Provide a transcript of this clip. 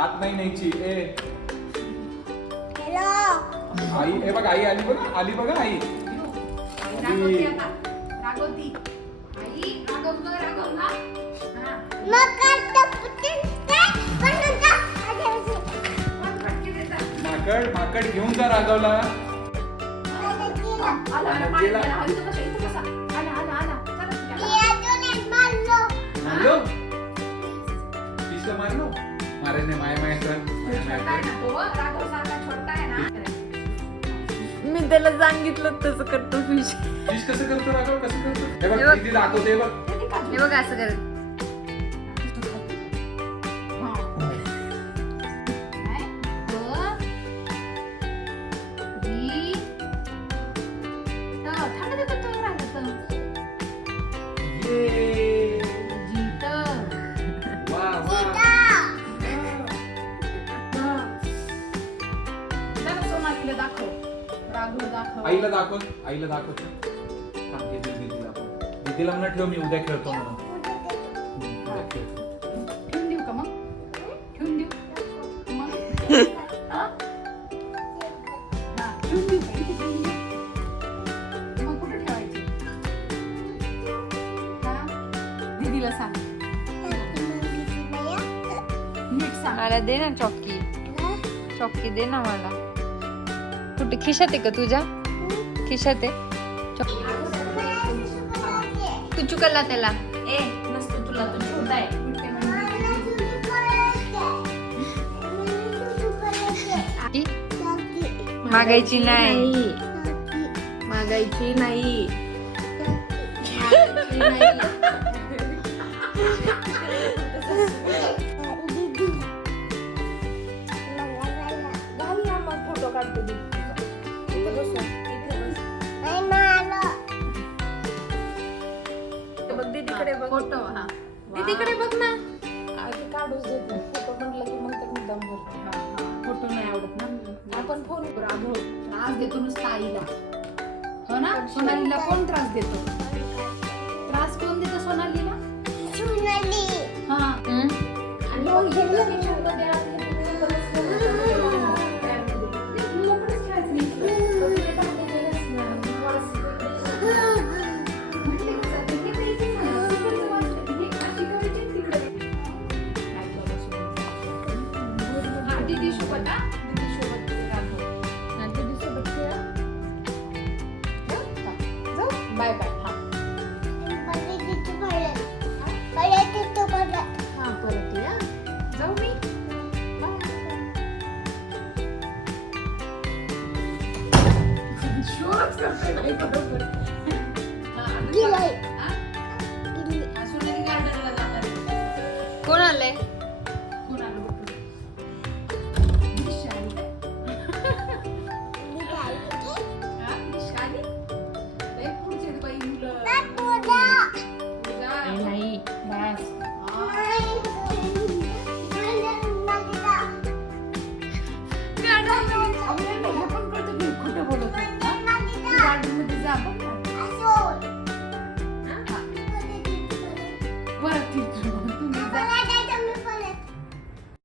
आत नाही न्यायची. ए हॅलो आई, हे बघ आई आली बघा, आली बघा आई. रागवती आता, रागवती. आई रागव ना. हा. मग काढतो पुटून काय बनवतो मग फटके देतात. माकड घेऊन जा राघवला. आला, आला, पाणी गेला. गेला. इथं बसा, इथं बसा. आला. चला, चला. मारलो पिसला, मारलो मारायचं नाही. माया कर. छोटा आहे ना तो, राघव सारखा छोटा आहे ना. मी त्याला सांगितलं तसं करतो फिश. फिश कसं करतो राघव, कसं करतो? हे हे बघ बघ. किती दाखवते. हे बघ हे बघ असं कर. हा. काय? थंड देतो तो राघव. ये. जीत. वा वा. जरा सोनालीला दाखव. राघव दाखव. आईला दाखव, आईला दाखव. थांब, हे दे दीदीला आपण. दीदीला म्हणा ठेव, मी उद्या खेळतो म्हणून. उद्या खेळतो. ठेवून देऊ का मग? ठेवून देऊ मग? हा? हा, ठेवून देऊ का? इथे ठेवून देऊ? मग कुठे ठेवायचे? हा? दीदीला सांग. नीट सांग. मला दे ना चॉकी. चॉकी दे ना मला. कुठे खिशात आहे का तुझ्या? खिशात आहे. तू चुकला त्याला. ए, नसतो तुला, तो छोटा आहे. की? मागायची नाही. मागायची नाही. फोटो काढतो इथे बस. बघ दीदीकडे बघ. फोटो. हा, दीदीकडे बघ ना. काढूच देत नाही. फोटो म्हटलं की मग तर मुद्दाम करतो. फोटो नाही आवडत ना. आपण फोन राघव त्रास देतो नुसता आईला. हो ना? सोनालीला कोण त्रास देतो? त्रास कोण देतो सोनालीला? हा. हम्म? आणि मग हे जर याच्यामध्ये आले, तर मोकळंच खेळायचं नाही. तो तिथे टाकलेलं असणार. वास म्हटले की सध्या हे तर इथेच आहे. तिकडचं वास हे अशी करायची, तिकडे. काय करू सोबत? हा, दीदीसोबत हा? दीदीसोबत राघव. हा, दीदीसोबत खेळा. जाऊ? Bye bye. हा. हा, परत या. जाऊ मी? शोच करते नाही बरोबर. हा, आणि हा? हा, सोनेरी गार्डनला जाणार आहे. कोण आलंय? कोण आलं बघ तुला? दिशा आली काय? हा, दिशा आली? लय पुढचे आहेत बाई मुलं. पूजा. नाही, बस. हा. आपल्याला हे पण कळतं की खोटं बोलत आहे. हा? तू गार्डनमध्ये जा बघ ना. हा? परत तिथून